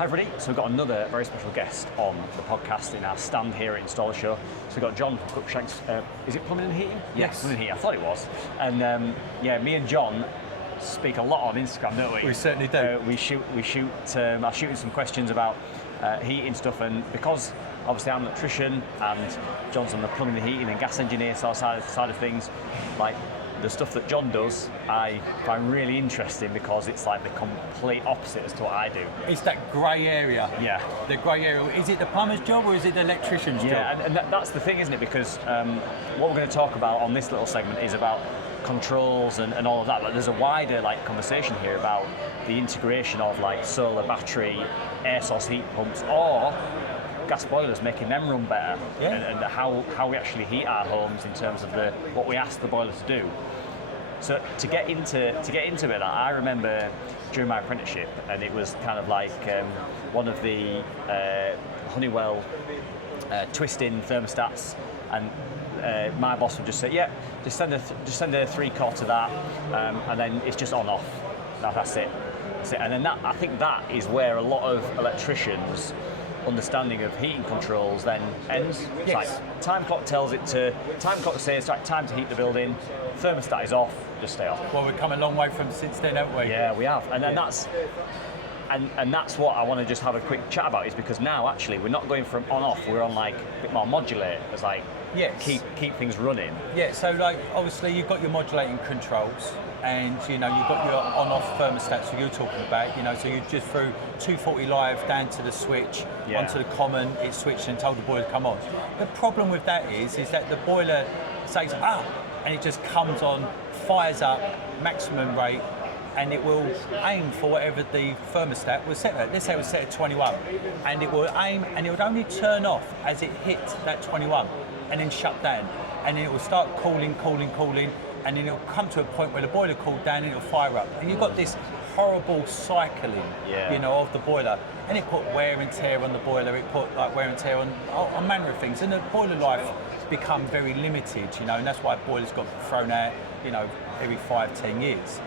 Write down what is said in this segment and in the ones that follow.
Hi everybody, so we've got another very special guest on the podcast in our stand here at Installershow. So we've got John from Cruikshank's, is it Plumbing and Heating? Yes. Plumbing and Heating, I thought it was. And me and John speak a lot on Instagram, don't we? We certainly do. I'm shooting some questions about heating stuff, and because obviously I'm an electrician and John's on the plumbing and heating and gas engineer side of things, like the stuff that John does, I find really interesting because it's like the complete opposite as to what I do. It's that grey area. Yeah. The grey area. Is it the plumber's job or is it the electrician's job? Yeah, and that's the thing, isn't it? Because what we're going to talk about on this little segment is about controls and all of that, but there's a wider conversation here about the integration of solar battery, air source heat pumps, or gas boilers, making them run better, and how we actually heat our homes in terms of what we ask the boiler to do. So to get into it, I remember during my apprenticeship, and it was kind of like one of the Honeywell twisting thermostats, and my boss would just say, "Yeah, just send a 3/4 to that, and then it's just on off. That's it." And then I think that is where a lot of electricians' understanding of heating controls then ends. Yes. It's like time clock says right, time to heat the building, thermostat is off, just stay off. Well, we've come a long way from since then, haven't we? Yeah, we have. And then that's what I want to just have a quick chat about, is because now actually we're not going from on off, we're on a bit more modulate, as Yes. keep things running. Yeah, so obviously you've got your modulating controls, and you've got your on-off thermostats that you're talking about, so you just threw 240 live down to the switch, onto the common, it's switched and told the boiler to come on. The problem with that is that the boiler says up, and it just comes on, fires up, maximum rate, and it will aim for whatever the thermostat was set at. Let's say it was set at 21, and it will aim, and it would only turn off as it hit that 21, and then shut down, and then it will start cooling, and then it'll come to a point where the boiler cooled down and it'll fire up, and you've got this horrible cycling, of the boiler, and it put wear and tear on the boiler. It put wear and tear on manner of things, and the boiler life become very limited, and that's why boilers got thrown out, every 5-10 years.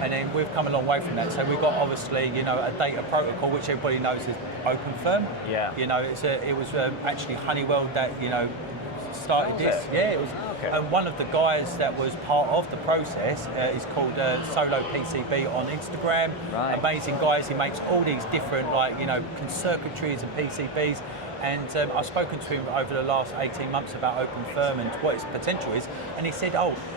And then we've come a long way from that. So we've got obviously, a data protocol, which everybody knows is OpenFirm. Yeah. It was actually Honeywell that started this. Yeah, it was. Okay. And one of the guys that was part of the process is called Solo PCB on Instagram. Right. Amazing guys. He makes all these different circuitries and PCBs. And I've spoken to him over the last 18 months about OpenFirm and what its potential is, and he said,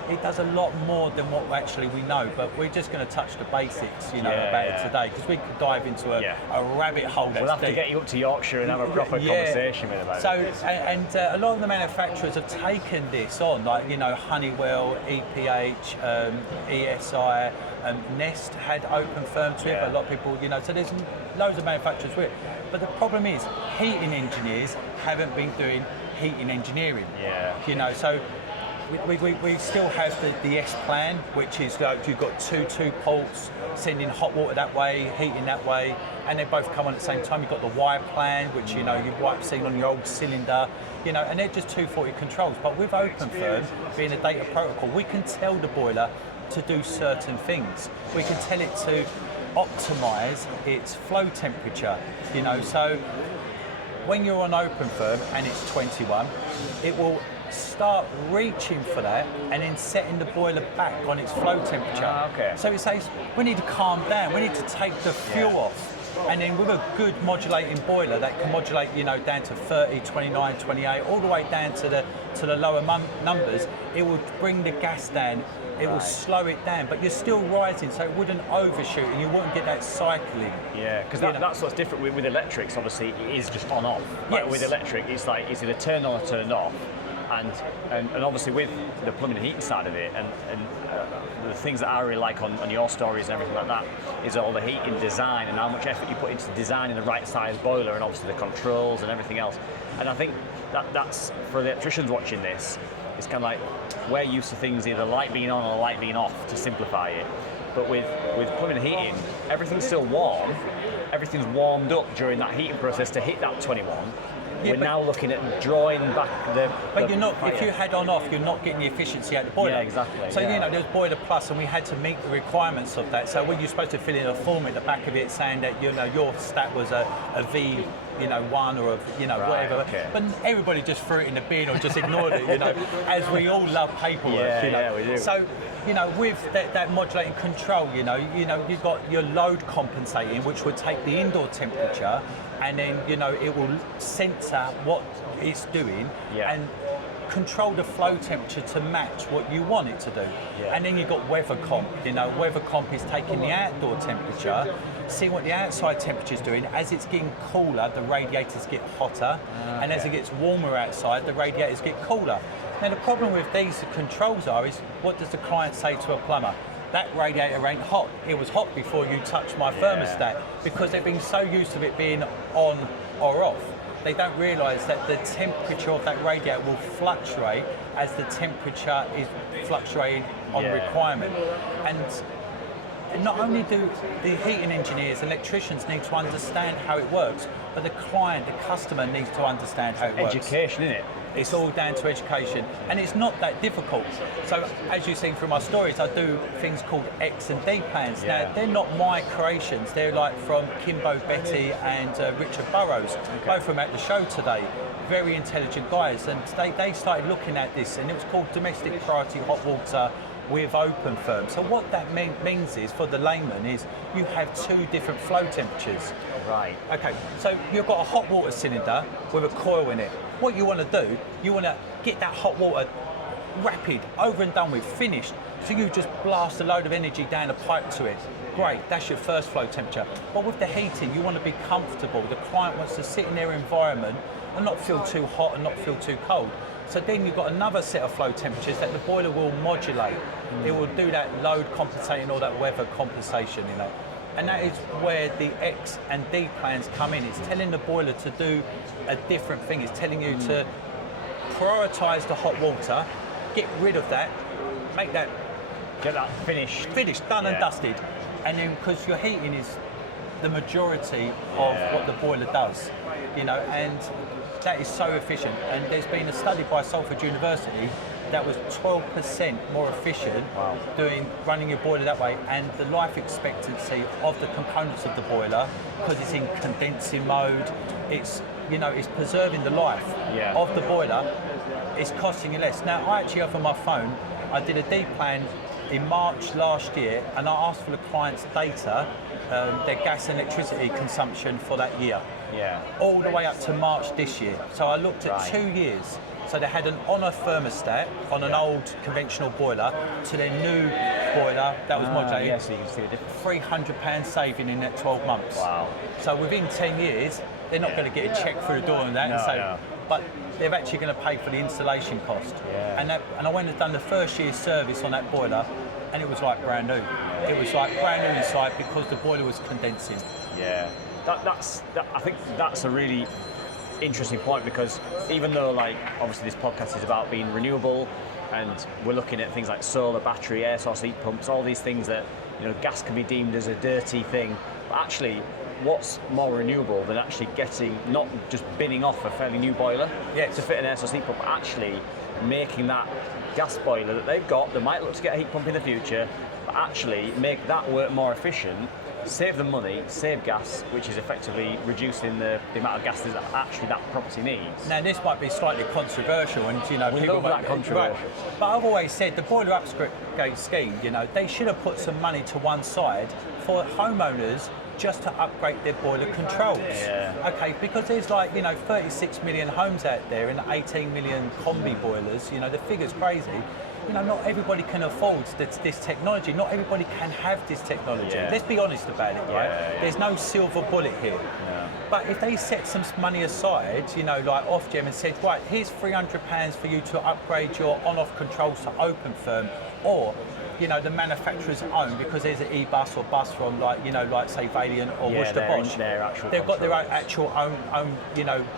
it does a lot more than what actually we know, but we're just going to touch the basics, about it today, because we could dive into a rabbit hole that's We'll have deep. to get you up to Yorkshire and have a proper conversation with about it. So, a lot of the manufacturers have taken this on, Honeywell, EPH, ESI, Nest had OpenFirm to it, but a lot of people, so there's loads of manufacturers with it. But the problem is, heating engineers haven't been doing heating engineering. Yeah. So we still have the S plan, which is you've got two ports, sending hot water that way, heating that way, and they both come on at the same time. You've got the Y plan, which you might have seen on your old cylinder, and they're just 240 controls. But with OpenFirm being a data protocol, we can tell the boiler to do certain things. We can tell it to optimize its flow temperature, so when you're on OpenFirm and it's 21, it will start reaching for that and then setting the boiler back on its flow temperature. Okay. So it says, we need to calm down, we need to take the fuel off. And then with a good modulating boiler that can modulate, down to 30, 29, 28, all the way down to the lower numbers, it will bring the gas down. It will slow it down, but you're still rising, so it wouldn't overshoot and you wouldn't get that cycling. Yeah, because that's what's different with electrics. Obviously, it is just on off. Yes. With electric, it's either turn on or turn off. And obviously with the plumbing and heating side of it, and the things that I really like on your stories and everything like that, is all the heating design and how much effort you put into designing the right size boiler, and obviously the controls and everything else. And I think that's, for the electricians watching this, it's kind of like we're used to things either light being on or light being off, to simplify it. But with plumbing and heating, everything's still warm. Everything's warmed up during that heating process to hit that 21. we're now looking at drawing back the. But you're not. fire. If you had on off, you're not getting the efficiency out of the boiler. Yeah, exactly. So there's boiler plus, and we had to meet the requirements of that. So when you're supposed to fill in a form at the back of it saying that your stat was a V, 1 or whatever. Okay. But everybody just threw it in the bin or just ignored it. As we all love paperwork. Yeah, we do. So. With that modulating control, you've got your load compensating, which would take the indoor temperature, and then it will sensor what it's doing and control the flow temperature to match what you want it to do. Yeah. And then you've got weather comp. Weather comp is taking the outdoor temperature, seeing what the outside temperature is doing. As it's getting cooler, the radiators get hotter, and as it gets warmer outside, the radiators get cooler. Now the problem with these controls is, what does the client say to a plumber? That radiator ain't hot. It was hot before you touched my thermostat, because they've been so used to it being on or off. They don't realise that the temperature of that radiator will fluctuate as the temperature is fluctuating on requirement. And not only do the heating engineers, electricians need to understand how it works, but the client, the customer needs to understand how it works. Education, isn't it? It's all down to education, and it's not that difficult. So, as you've seen from my stories, I do things called X and D plans. Yeah. Now, they're not my creations. They're like from Kimbo Betty and Richard Burrows, both of them at the show today. Very intelligent guys, and they started looking at this, and it was called domestic priority hot water with open firm. So what that means is, for the layman, is you have two different flow temperatures. Right. Okay, so you've got a hot water cylinder with a coil in it. What you want to do, you want to get that hot water rapid, over and done with, finished. So you just blast a load of energy down a pipe to it. Great, that's your first flow temperature. But with the heating, you want to be comfortable. The client wants to sit in their environment and not feel too hot and not feel too cold. So then you've got another set of flow temperatures that the boiler will modulate. It will do that load compensating or that weather compensation, And that is where the X and D plans come in. It's telling the boiler to do a different thing. It's telling you to prioritise the hot water, get rid of that, make that... Get that finished. Finished, done and dusted. And then, because your heating is the majority of what the boiler does, and that is so efficient. And there's been a study by Salford University that was 12% more efficient running your boiler that way, and the life expectancy of the components of the boiler, because it's in condensing mode, it's preserving the life of the boiler, it's costing you less. Now, I actually have on my phone, I did a D plan in March last year, and I asked for the client's data, their gas and electricity consumption for that year. Yeah. All the way up to March this year. So I looked at 2 years. So they had an on-off thermostat on an old conventional boiler to their new boiler that was modulated. Yeah, so you can see the difference. £300 saving in that 12 months. Wow. So within 10 years, they're not going to get a check through the door and that. But they're actually going to pay for the installation cost. Yeah. And I went and done the first year's service on that boiler, and it was like brand new. It was like brand new inside, because the boiler was condensing. Yeah. I think that's a really interesting point, because even though obviously this podcast is about being renewable, and we're looking at things like solar, battery, air source heat pumps, all these things that gas can be deemed as a dirty thing, but actually what's more renewable than actually getting, not just binning off a fairly new boiler to fit an air source heat pump, but actually making that gas boiler that they've got, they might look to get a heat pump in the future, but actually make that work more efficient, save them money, save gas, which is effectively reducing the amount of gas that actually that property needs. Now, this might be slightly controversial, and we people love that controversial. Right. But I've always said the boiler upgrade scheme, they should have put some money to one side for homeowners just to upgrade their boiler controls. Yeah. Okay, because there's 36 million homes out there and 18 million combi boilers. The figure's crazy. Not everybody can afford this technology. Not everybody can have this technology. Yeah. Let's be honest about it, right? Yeah. There's no silver bullet here. Yeah. But if they set some money aside, like Ofgem, and said, right, here's £300 for you to upgrade your on-off controls to open firm, or the manufacturer's own, because there's an e-bus or bus from say Valiant or Worcester Bosch. They've got their actual own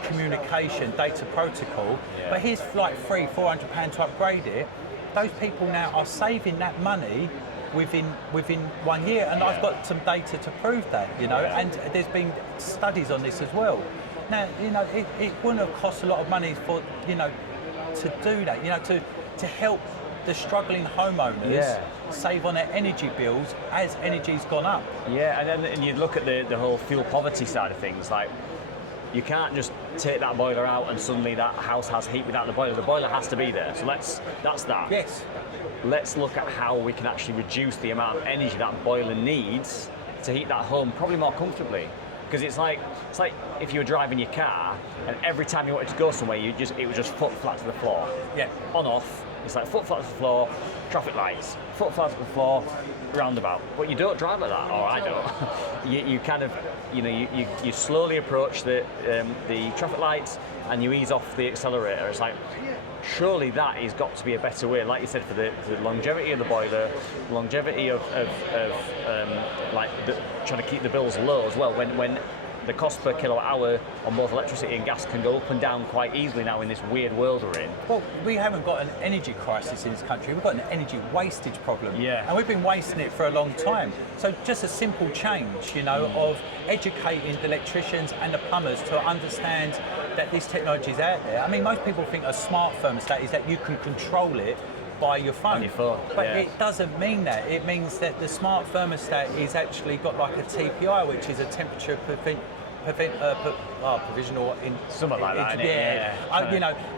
communication data protocol. Yeah. But here's £300-400 to upgrade it. Those people now are saving that money within 1 year, and I've got some data to prove that, and there's been studies on this as well. Now, it wouldn't have cost a lot of money for, to do that, to help the struggling homeowners save on their energy bills as energy's gone up. Yeah, and you look at the whole fuel poverty side of things, like, you can't just take that boiler out and suddenly that house has heat without the boiler. The boiler has to be there. So that's that. Yes. Let's look at how we can actually reduce the amount of energy that boiler needs to heat that home probably more comfortably. Because it's like if you were driving your car and every time you wanted to go somewhere, it was just foot flat to the floor. Yeah. On off. It's like foot flat to the floor, traffic lights, foot flat to the floor, roundabout. But you don't drive like that, or I don't. you kind of, you slowly approach the traffic lights and you ease off the accelerator. It's like, surely that has got to be a better way, like you said, for the longevity of the boiler, longevity of trying to keep the bills low as well. When the cost per kilowatt hour on both electricity and gas can go up and down quite easily now in this weird world we're in. Well, we haven't got an energy crisis in this country. We've got an energy wastage problem. Yeah. And we've been wasting it for a long time. So just a simple change, of educating the electricians and the plumbers to understand that this technology is out there. I mean, most people think a smart thermostat is that you can control it by your phone. On your phone, but yeah. it doesn't mean that. It means that the smart thermostat is actually got like a TPI, which is a temperature provisional in something like that. Yeah.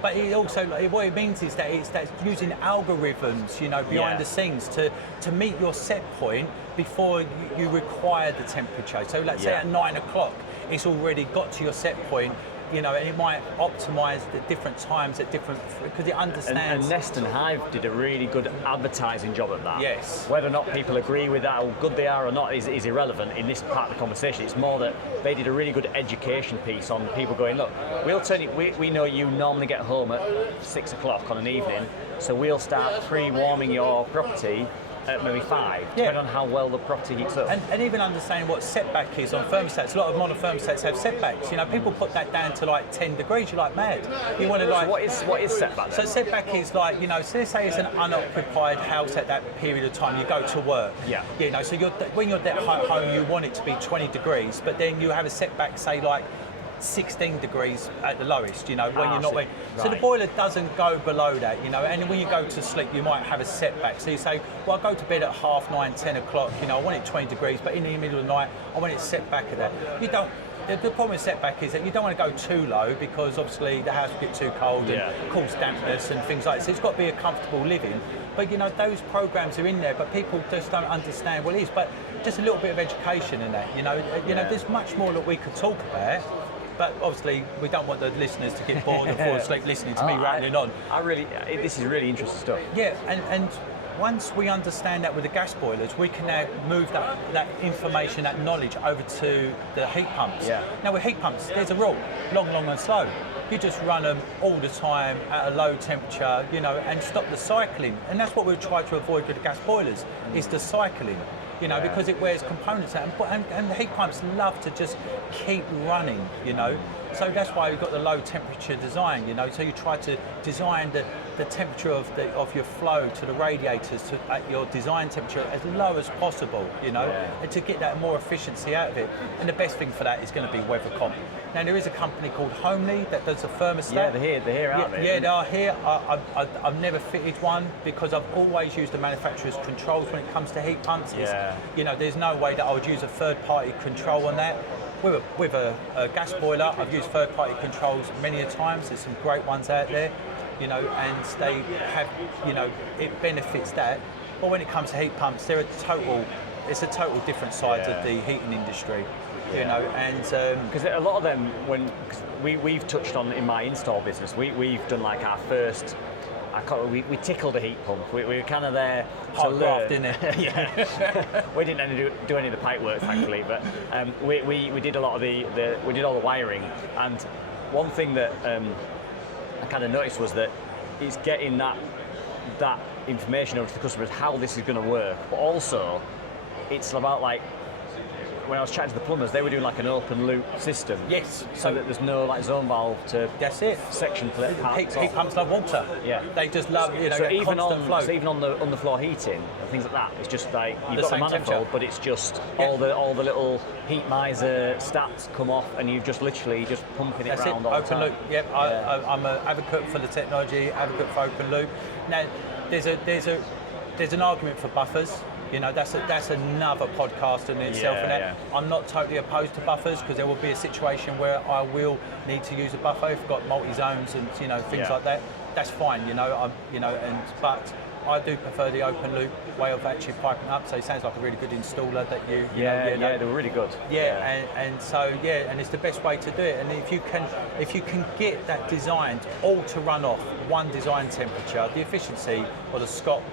But it also, what it means is that it's using algorithms, behind the scenes to meet your set point before you require the temperature. So let's say at 9 o'clock, it's already got to your set point. And it might optimise the different times at different, because it understands. And Nest and Hive did a really good advertising job at that. Yes. Whether or not people agree with that, how good they are or not, is irrelevant in this part of the conversation. It's more that they did a really good education piece on people going, look, we'll turn it. We know you normally get home at 6 o'clock on an evening, so we'll start pre-warming your property at maybe 5, depending on how well the property heats up. And even understanding what setback is on thermostats. A lot of modern thermostats have setbacks. People put that down to like 10 degrees. You're like mad. You want to like. So what is setback then? So setback is like, so let's say it's an unoccupied house at that period of time. You go to work. Yeah. So when you're at home, you want it to be 20 degrees, but then you have a setback, say like 16 degrees at the lowest, when you're not. Right. So the boiler doesn't go below that, and when you go to sleep, you might have a setback. So you say, well, I go to bed at 9:30, 10 o'clock, I want it 20 degrees, but in the middle of the night, I want it set back at that. You don't. The problem with setback is that you don't want to go too low because obviously the house will get too cold and cause dampness and things like that. So it's got to be a comfortable living. But those programs are in there, but people just don't understand what it is. But just a little bit of education in that, there's much more that we could talk about. But obviously, we don't want the listeners to get bored and fall asleep listening to me rattling on. This is really interesting stuff. Yeah, and once we understand that with the gas boilers, we can now move that information, that knowledge over to the heat pumps. Yeah. Now with heat pumps, there's a rule, long and slow. You just run them all the time at a low temperature, and stop the cycling. And that's what we try to avoid with the gas boilers, is the cycling. Because it wears components out, and the heat pumps love to just keep running, So that's why we've got the low temperature design, So you try to design the temperature of your flow to the radiators at your design temperature as low as possible, and to get that more efficiency out of it. And the best thing for that is going to be WeatherCom. Now there is a company called Homely that does a thermostat. Yeah, they're here, aren't they? Yeah, they are here. I've never fitted one because I've always used the manufacturer's controls when it comes to heat pumps. There's no way that I would use a third-party control on that. With a gas boiler, I've used third-party controls many a times. There's some great ones out there, and they have, it benefits that. But when it comes to heat pumps, it's a total different side of the heating industry. And because a lot of them, we've touched on in my install business, we've done like our first. We tickled a heat pump. We were kind of there to learn. Didn't it? Yeah. We didn't do any of the pipe work, thankfully, but we did a lot of we did all the wiring. And one thing that I kind of noticed was that it's getting that information over to the customers how this is going to work, but also it's about like when I was chatting to the plumbers, they were doing like an open loop system. Yes. So that there's no like zone valve to That's it. section plate. Heat pumps love water. Yeah. They just love, So even constant flow. so even on the floor heating and things like that, it's just like you've got the same manifold, temperature. but it's just all the little heat miser stats come off, and you've just literally just pumping it That's around it. all the Open time. loop. Yep. I'm an advocate for the technology, advocate for open loop. Now, there's an argument for buffers. That's another podcast in itself. I'm not totally opposed to buffers, because there will be a situation where I will need to use a buffer if I've got multi-zones and things like that. That's fine. But I do prefer the open loop way of actually piping up. So it sounds like a really good installer that you know, they were really good. And it's the best way to do it. And if you can get that designed all to run off one design temperature, the efficiency or the SCOP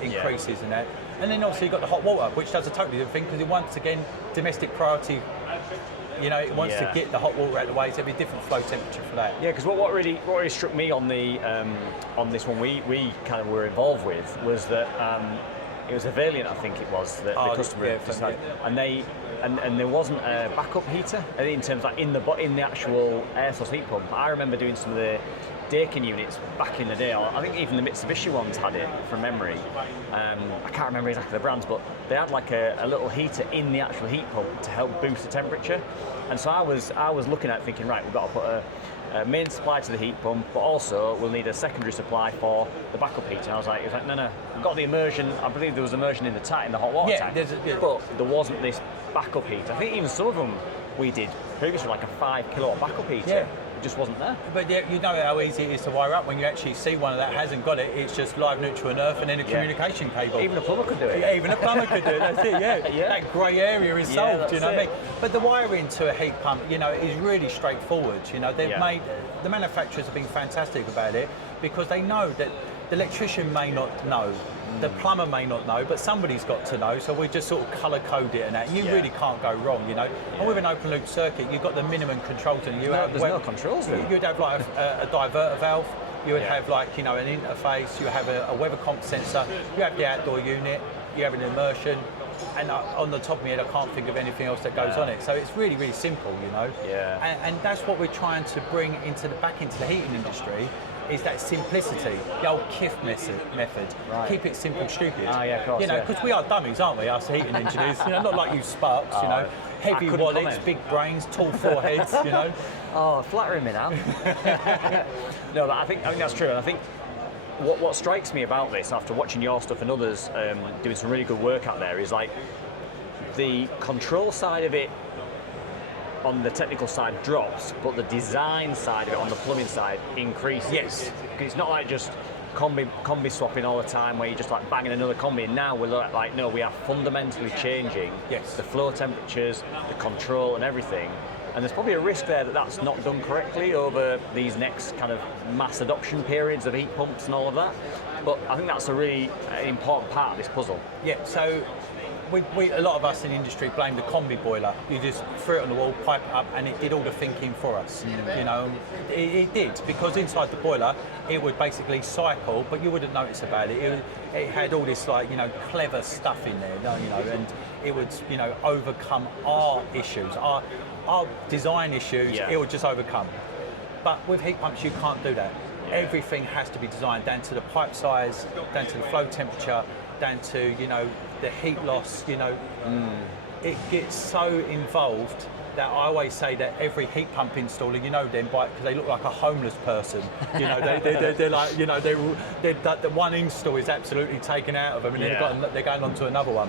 increases in that. And then obviously you've got the hot water, which does a totally different thing, because it once again, domestic priority. It wants to get the hot water out of the way, so there'll be a different flow temperature for that. Yeah, because what really struck me on the on this one we kind of were involved with was that it was a Valiant, I think it was, that the customer decided, and there wasn't a backup heater in terms of like in the actual air source heat pump. I remember doing some of the Dakin units back in the day, or I think even the Mitsubishi ones had it from memory. I can't remember exactly the brands, but they had like a little heater in the actual heat pump to help boost the temperature. And so I was looking at it thinking, right, we've got to put a main supply to the heat pump, but also we'll need a secondary supply for the backup heater. And I was like, no, we've got the immersion. I believe there was immersion in the hot water tank, but there wasn't this backup heater. I think even some of them we did previously, like a 5 kilowatt backup heater. Yeah. It just wasn't there. But you know how easy it is to wire up when you actually see one that hasn't got it. It's just live, neutral and earth, and then a communication cable. Even a plumber could do it. Yeah, even a plumber could do it. That's it. Yeah. That grey area is solved. You know what I mean? But the wiring to a heat pump, is really straightforward. They've made, the manufacturers have been fantastic about it, because they know that the electrician may not know, the plumber may not know, but somebody's got to know. So we just sort of colour code it and that. You really can't go wrong. And with an open loop circuit, you've got the minimum controls, and there's no controls there. You'd have like a diverter valve. You would have like an interface. You have a weather comp sensor. You have the outdoor unit. You have an immersion. And on the top of my head, I can't think of anything else that goes on it. So it's really, really simple, Yeah. And that's what we're trying to bring back into the heating industry, is that simplicity, the old KIF method. Right. Keep it simple, stupid. Of course, because we are dummies, aren't we, us heating engineers? Not like you sparks, heavy wallets, big brains, tall foreheads, Oh, flattering me now. No, but I think that's true, and I think what strikes me about this, after watching your stuff and others doing some really good work out there, is like the control side of it on the technical side drops, but the design side of it on the plumbing side increases. Yes. Because it's not like just combi swapping all the time, where you're just like banging another combi. And now we're like, no, we are fundamentally changing the flow temperatures, the control and everything. And there's probably a risk there that that's not done correctly over these next kind of mass adoption periods of heat pumps and all of that. But I think that's a really important part of this puzzle. Yeah, so we a lot of us in the industry blame the combi boiler. You just threw it on the wall, pipe it up, and it did all the thinking for us. It did, because inside the boiler it would basically cycle, but you wouldn't notice about it. It had all this clever stuff in there, and it would overcome our issues, our design issues. Yeah. It would just overcome. But with heat pumps, you can't do that. Yeah. Everything has to be designed down to the pipe size, down to the flow temperature, down to the heat loss. It gets so involved that I always say that every heat pump installer, them because they look like a homeless person. They're like, the one install is absolutely taken out of them, and then they're going on to another one.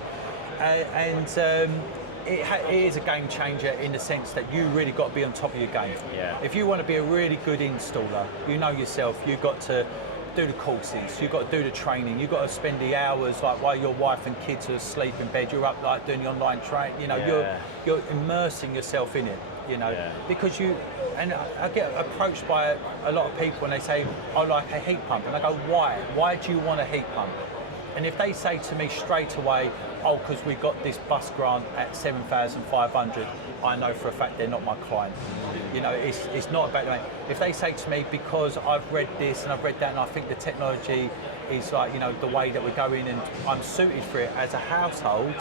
It is a game changer in the sense that you really got to be on top of your game. Yeah. If you want to be a really good installer, yourself, you've got to do the courses, you've got to do the training, you've got to spend the hours like while your wife and kids are asleep in bed, you're up like doing the online train, you're immersing yourself in it, because and I get approached by a lot of people and they say, I like a heat pump, and I go, why? Why do you want a heat pump? And if they say to me straight away, oh, because we got this bus grant at 7,500, I know for a fact they're not my client. You know, it's not about the. If they say to me, because I've read this and I've read that and I think the technology is like, you know, the way that we go in and I'm suited for it as a household,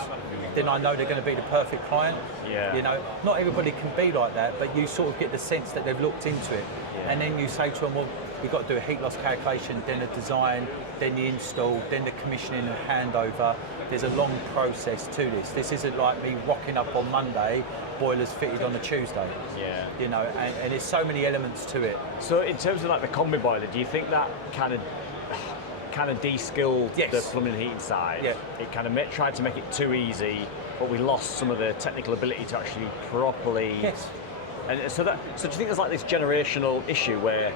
then I know they're going to be the perfect client. Yeah. You know, not everybody can be like that, but you sort of get the sense that they've looked into it. Yeah. And then you say to them, well, we've got to do a heat loss calculation, then the design, then the install, then the commissioning and handover. There's a long process to this. This isn't like me rocking up on Monday, boilers fitted on a Tuesday. Yeah. You know, and there's so many elements to it. So in terms of like the combi boiler, do you think that kind of de-skilled Yes. the plumbing and heating side? Yeah. It kind of tried to make it too easy, but we lost some of the technical ability to actually properly. Yes. And so do you think there's like this generational issue where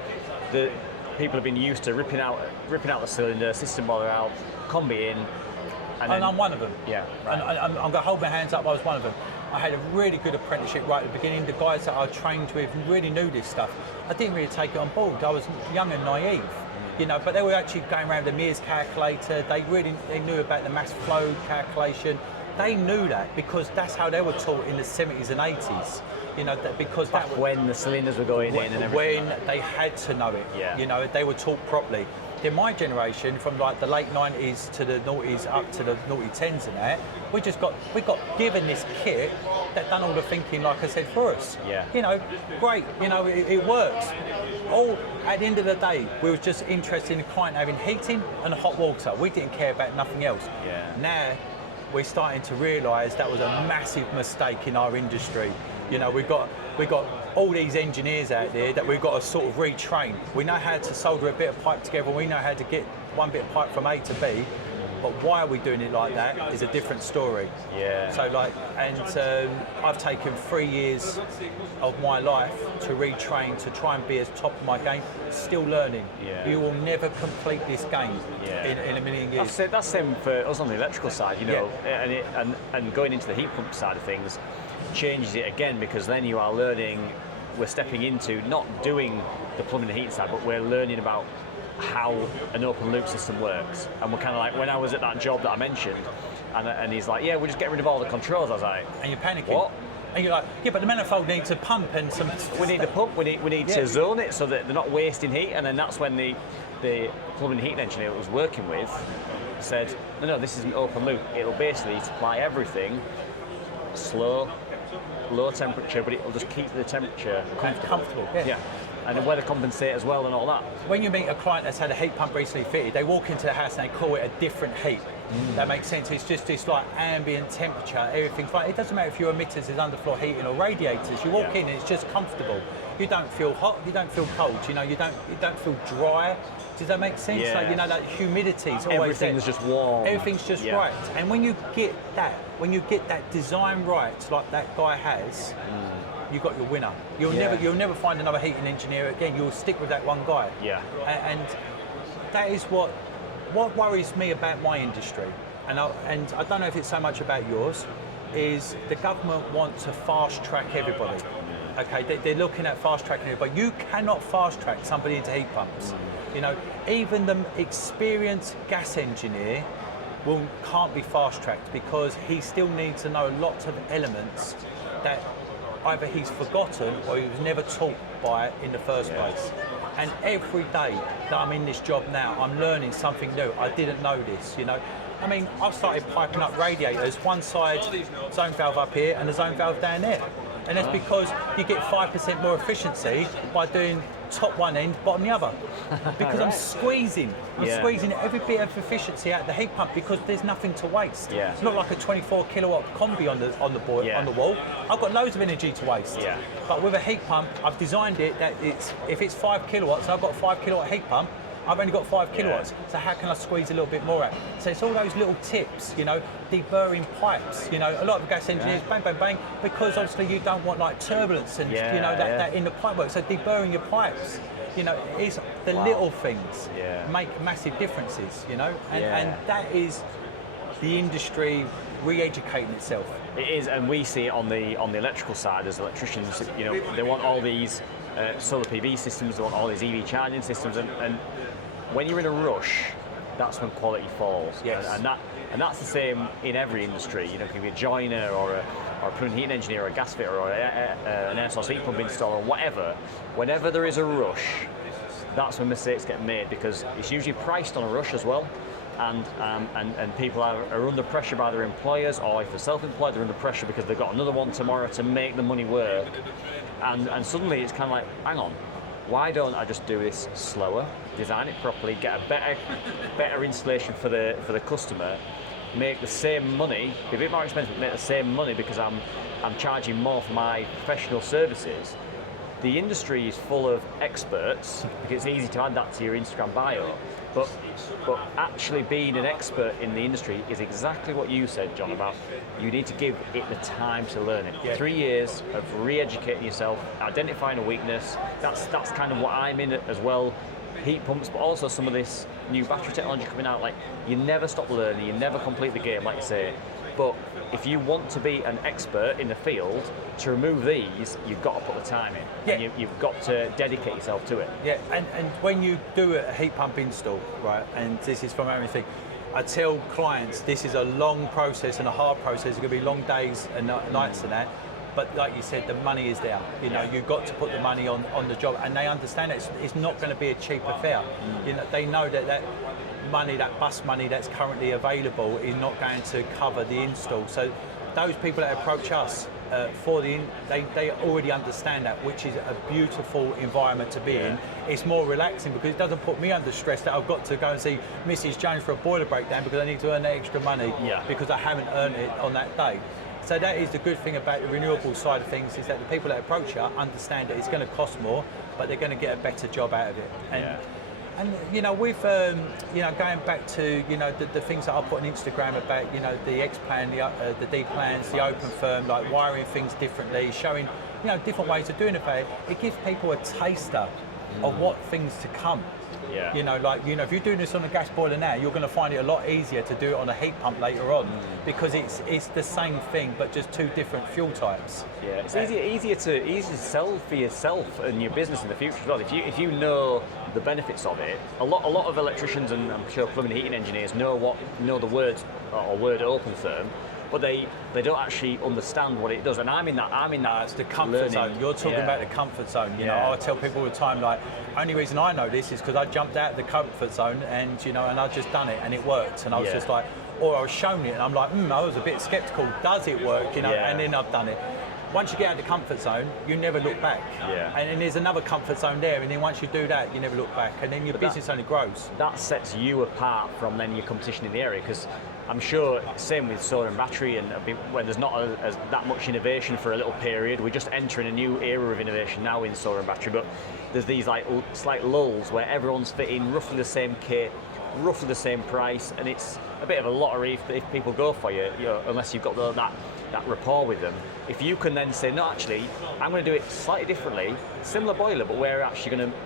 the people have been used to ripping out the cylinder, system boiler out, combi in, and I'm one of them. Yeah. Right. And I'm going to hold my hands up, I was one of them. I had a really good apprenticeship right at the beginning. The guys that I trained with really knew this stuff. I didn't really take it on board. I was young and naive, you know, but they were actually going around the Mears calculator. They knew about the mass flow calculation. They knew that because that's how they were taught in the 70s and 80s. You know, because back that when the cylinders were going in and everything. when they had to know it. Yeah. You know, they were taught properly. Then my generation, from like the late 90s to the noughties up to the naughty 10s and that, we got given this kit that done all the thinking, like I said, for us. Yeah. You know, great. You know, it works. All at the end of the day, we were just interested in the client having heating and hot water. We didn't care about nothing else. Yeah. Now we're starting to realise that was a massive mistake in our industry. You know, we've got all these engineers out there that we've got to sort of retrain. We know how to solder a bit of pipe together. We know how to get one bit of pipe from A to B. But why are we doing it like that is a different story. Yeah. So like, and I've taken 3 years of my life to retrain, to try and be as top of my game, still learning. Yeah. You will never complete this game Yeah. in a million years. That's same for us on the electrical side, you know, and going into the heat pump side of things changes it again, because then you are learning, we're stepping into not doing the plumbing and heating side, but we're learning about how an open loop system works. And we're kind of like, when I was at that job that I mentioned, and he's like, yeah, we're just getting rid of all the controls. I was like, And you're panicking. what? And you're like, yeah, but the manifold needs a pump and some. We need a pump. We need Yeah. to zone it so that they're not wasting heat. And then that's when the plumbing and heating engineer that was working with said, no, this is an open loop. It'll basically supply everything slow, low temperature, but it'll just keep the temperature Comfortable. Yeah. Yeah, and the weather compensate as well and all that. When you meet a client that's had a heat pump recently fitted, they walk into the house and they call it a different heat. That makes sense. It's just this like ambient temperature. Everything's fine. It doesn't matter if your emitters is underfloor heating or radiators. You walk in and it's just comfortable. You don't feel hot. You don't feel cold. You know, you don't feel dry. Does that make sense? Yeah. Like, you know, that humidity is always there. Everything's just warm. Everything's just Yeah. right. And when you get that design right, like that guy has, you got your winner. You'll never find another heating engineer again. You'll stick with that one guy. Yeah. And that is what worries me about my industry. And I don't know if it's so much about yours. Is the government want to fast track everybody? Okay, they're looking at fast tracking everybody. You cannot fast track somebody into heat pumps. You know, even the experienced gas engineer can't be fast tracked because he still needs to know lots of elements that either he's forgotten or he was never taught by it in the first place. And every day that I'm in this job now, I'm learning something new. I didn't know this, you know. I mean, I've started piping up radiators, one side zone valve up here and the zone valve down there. And that's because you get 5% more efficiency by doing top one end, bottom the other. Because I'm squeezing every bit of efficiency out of the heat pump because there's nothing to waste. Yeah. It's not like a 24 kilowatt combi on the wall. I've got loads of energy to waste. Yeah. But with a heat pump, I've designed it that if it's 5 kilowatts, I've got a 5 kilowatt heat pump. I've only got 5 kilowatts, so how can I squeeze a little bit more out? So it's all those little tips, you know, deburring pipes, you know, a lot of gas engineers, bang, bang, bang, because obviously you don't want like turbulence and, you know, that in the pipe work. So deburring your pipes, you know, it's the little things make massive differences, you know, and that is the industry re-educating itself. It is, and we see it on the electrical side as electricians. You know, they want all these solar PV systems, they want all these EV charging systems, and when you're in a rush, that's when quality falls. Yes. And that And that's the same in every industry. You know, it can be a joiner or a plumbing heating engineer or a gas fitter or an air source heat pump installer or whatever. Whenever there is a rush, that's when mistakes get made, because it's usually priced on a rush as well. And people are under pressure by their employers, or if they're self-employed, they're under pressure because they've got another one tomorrow to make the money work. And suddenly it's kind of like, hang on, why don't I just do this slower, design it properly, get a better installation for the customer, make the same money, be a bit more expensive, but make the same money because I'm charging more for my professional services. The industry is full of experts, because it's easy to add that to your Instagram bio, but actually being an expert in the industry is exactly what you said, John, about you need to give it the time to learn it. Yeah. 3 years of re-educating yourself, identifying a weakness, that's kind of what I'm in as well. Heat pumps, but also some of this new battery technology coming out. Like, you never stop learning, you never complete the game, like you say. But if you want to be an expert in the field, to remove these, you've got to put the time in. Yeah. And you've got to dedicate yourself to it. Yeah, and when you do a heat pump install, right, and this is from everything, I tell clients this is a long process and a hard process. It's going to be long days and nights and that. But like you said, the money is there. You know, you've got to put the money on the job, and they understand it's not going to be a cheap affair. You know, they know that money, that bus money that's currently available, is not going to cover the install. So those people that approach us they already understand that, which is a beautiful environment to be in. It's more relaxing because it doesn't put me under stress that I've got to go and see Mrs. Jones for a boiler breakdown because I need to earn that extra money because I haven't earned it on that day. So that is the good thing about the renewable side of things, is that the people that approach you understand that it's going to cost more, but they're going to get a better job out of it. And you know, with going back to the things that I put on Instagram about the X plan, the D plans, the open firm, like wiring things differently, showing different ways of doing it. It gives people a taster of what things to come. Yeah. If you're doing this on a gas boiler now, you're going to find it a lot easier to do it on a heat pump later on, because it's the same thing but just two different fuel types. Yeah, it's easier to sell for yourself and your business in the future as well. If you know the benefits of it, a lot of electricians and I'm sure plumbing and heating engineers know the words or word open firm, but they don't actually understand what it does. And I'm in that. It's the comfort zone. You're talking about the comfort zone. You know, I tell people all the time, like, only reason I know this is because I jumped out of the comfort zone and and I just done it and it worked. And I was just like, or I was shown it and I'm like, I was a bit skeptical. Does it work? And then I've done it. Once you get out of the comfort zone, you never look back. Yeah. And then there's another comfort zone there, and then once you do that, you never look back, and then your business only grows. That sets you apart from then your competition in the area, because I'm sure same with solar and battery, and when there's not that much innovation for a little period, we're just entering a new era of innovation now in solar and battery. But there's these like slight lulls where everyone's fitting roughly the same kit, roughly the same price, and it's a bit of a lottery if people go for you, unless you've got that rapport with them. If you can then say, no, actually, I'm going to do it slightly differently, similar boiler, but we're actually going to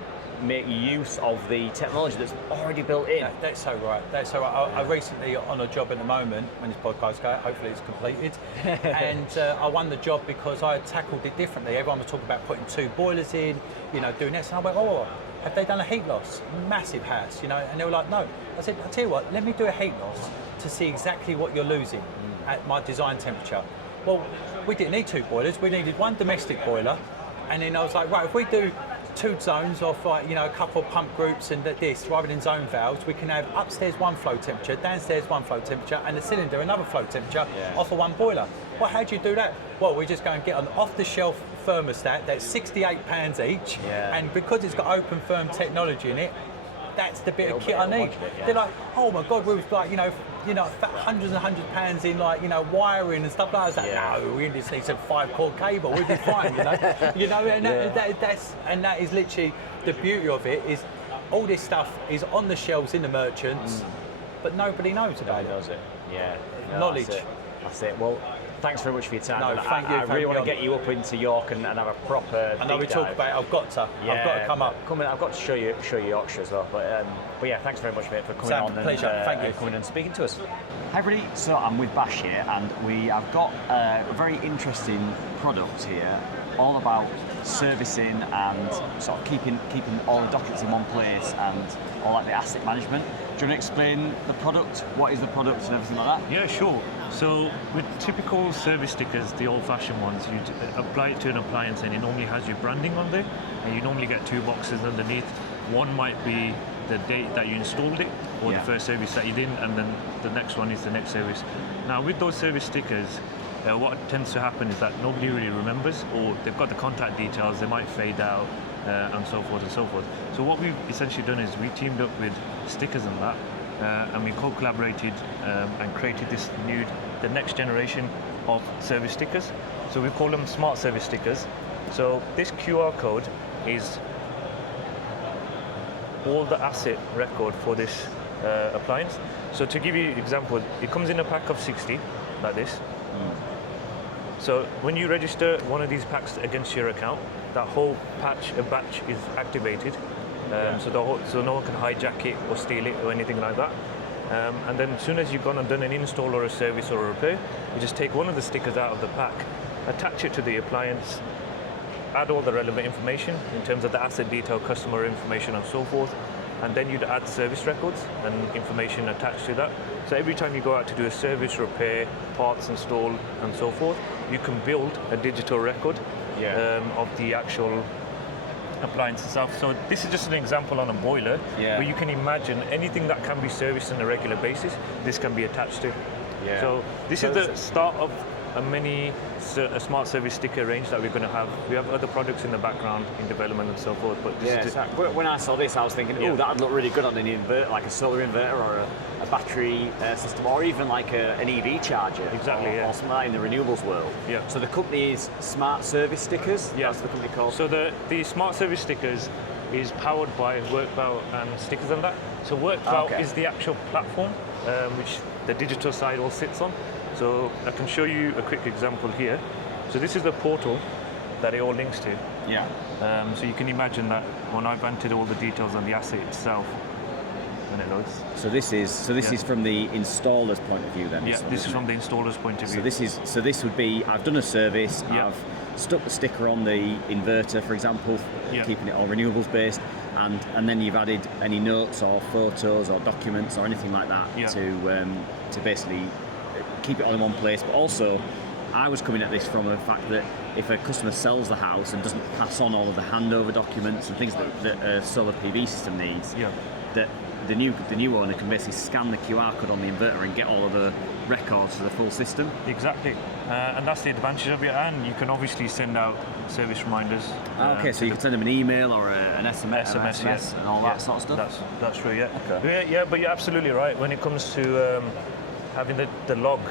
make use of the technology that's already built in. That's so right. That's so right. I recently on a job at the moment, when this podcast goes, hopefully it's completed, and I won the job because I tackled it differently. Everyone was talking about putting 2 boilers in, doing this, and I went, have they done a heat loss? Massive house, and they were like, no. I said, I'll tell you what, let me do a heat loss to see exactly what you're losing at my design temperature. Well, we didn't need 2 boilers, we needed 1 domestic boiler, and then I was like, right, if we do 2 zones of a couple of pump groups and this, rather than zone valves, we can have upstairs 1 flow temperature, downstairs 1 flow temperature, and the cylinder another flow temperature off of 1 boiler. Well, how do you do that? Well, we just go and get an off-the-shelf thermostat that's £68 each, and because it's got open firm technology in it, that's the bit of kit I need. They're like, oh my God, we was like, hundreds and hundreds of pounds in wiring and stuff like that. I was like, no, we just need some 5-core cable, we'll be fine, and that is literally the beauty of it, is all this stuff is on the shelves in the merchants, but nobody knows about it. Knows it. Yeah. Knowledge. That's it. Well, thanks very much for your time. No, thank you. I really want to get you up into York and have a proper. I know we talk about it. I've got to come up. I've got to show you Yorkshire as well. But yeah, thanks very much, mate, for coming on. Pleasure. Thank you. Coming and speaking to us. Hi, everybody. So I'm with Bash here, and we have got a very interesting product here. all about servicing and sort of keeping all the documents in one place and all like the asset management. Do you want to explain the product? What is the product and everything like that? Yeah, sure. So with typical service stickers, the old-fashioned ones, you apply it to an appliance and it normally has your branding on there, and you normally get 2 boxes underneath. One might be the date that you installed it, or the first service that you did, and then the next one is the next service. Now with those service stickers, what tends to happen is that nobody really remembers, or they've got the contact details, they might fade out, and so forth and so forth. So what we've essentially done is we teamed up with stickers and that, and we co-collaborated and created the next generation of service stickers. So we call them smart service stickers. So this QR code is all the asset record for this appliance. So to give you an example, it comes in a pack of 60, like this. So when you register one of these packs against your account, that whole batch is activated, so no one can hijack it or steal it or anything like that. And then as soon as you've gone and done an install or a service or a repair, you just take one of the stickers out of the pack, attach it to the appliance, add all the relevant information in terms of the asset detail, customer information and so forth, and then you'd add service records and information attached to that. So every time you go out to do a service, repair, parts install and so forth, you can build a digital record of the actual appliance itself. So this is just an example on a boiler where you can imagine anything that can be serviced on a regular basis, this can be attached to. So this is the start of a smart service sticker range that we're going to have. We have other products in the background in development and so forth. But this is when I saw this, I was thinking, oh, that'd look really good on an inverter, like a solar inverter or a battery system, or even like an EV charger. Exactly, or something like in the renewables world. So the company is Smart Service Stickers. That's the company called. So the smart service stickers is powered by Workbow and stickers and that. So Workbow is the actual platform which the digital side all sits on. So I can show you a quick example here. So this is the portal that it all links to. So you can imagine that when I've entered all the details on the asset itself, when it loads. So this is from the installer's point of view then. Yeah, this is from the installer's point of view. So this would be, I've done a service, I've stuck the sticker on the inverter, for example, keeping it all renewables based, and then you've added any notes or photos or documents or anything like that to basically keep it all in one place. But also, I was coming at this from the fact that if a customer sells the house and doesn't pass on all of the handover documents and things that a solar PV system needs, that the new owner can basically scan the QR code on the inverter and get all of the records for the full system. Exactly, and that's the advantage of it. And you can obviously send out service reminders. So you can send them an email or an SMS and all that sort of stuff. That's true. But you're absolutely right. When it comes to having the log,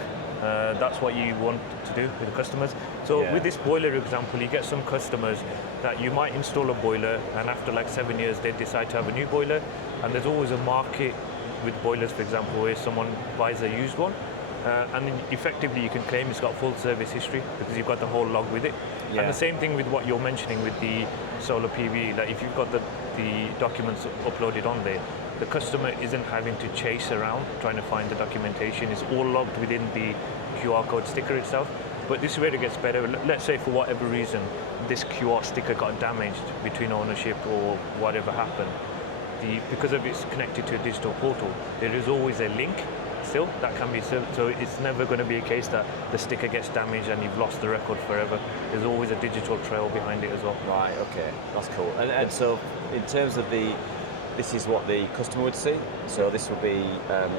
that's what you want to do with the customers. So with this boiler example, you get some customers that you might install a boiler and after like 7 years they decide to have a new boiler, and there's always a market with boilers, for example, where someone buys a used one, and effectively you can claim it's got full service history because you've got the whole log with it. And the same thing with what you're mentioning with the solar PV, that if you've got the documents uploaded on there, the customer isn't having to chase around trying to find the documentation. It's all logged within the QR code sticker itself. But this is where it gets better. Let's say for whatever reason this QR sticker got damaged between ownership or whatever happened. Because of it's connected to a digital portal, there is always a link still that can be served. So it's never going to be a case that the sticker gets damaged and you've lost the record forever. There's always a digital trail behind it as well. Right, okay, that's cool. And so in terms of this is what the customer would see. So this would be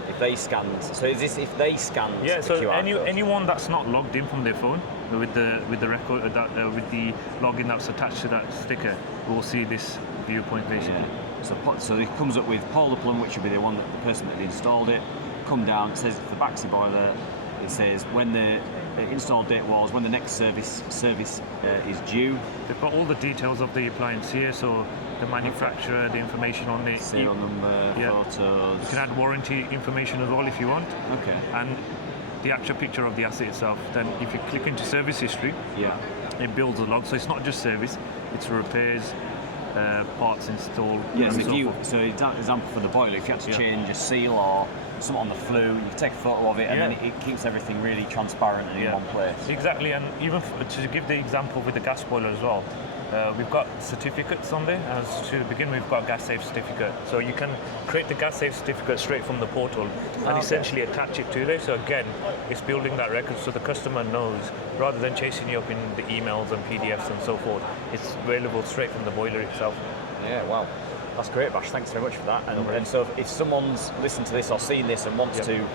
if they scan. So is this if they scan? Yeah. So the QR code? anyone that's not logged in from their phone with the record with the login that's attached to that sticker will see this viewpoint basically. So it comes up with Paul the plumber, which would be the person that installed it. Come down. It says the Baxi boiler. It says when the install date was, when the next service is due. They've got all the details of the appliance here, so the manufacturer, the information on it. Serial number, photos. You can add warranty information as well if you want. Okay. And the actual picture of the asset itself. Then if you click into service history, it builds a log. So it's not just service, it's repairs, parts installed. Yes, so example for the boiler, if you had to change a seal or something on the flue, you can take a photo of it, and then it keeps everything really transparent and in one place. Exactly, and even to give the example with the gas boiler as well, we've got certificates on there. As to begin, we've got gas safe certificate, so you can create the gas safe certificate straight from the portal and essentially attach it to there. So again, it's building that record so the customer knows, rather than chasing you up in the emails and PDFs and so forth, it's available straight from the boiler itself. Yeah, wow. That's great, Bash. Thanks very much for that. And so if someone's listened to this or seen this and wants to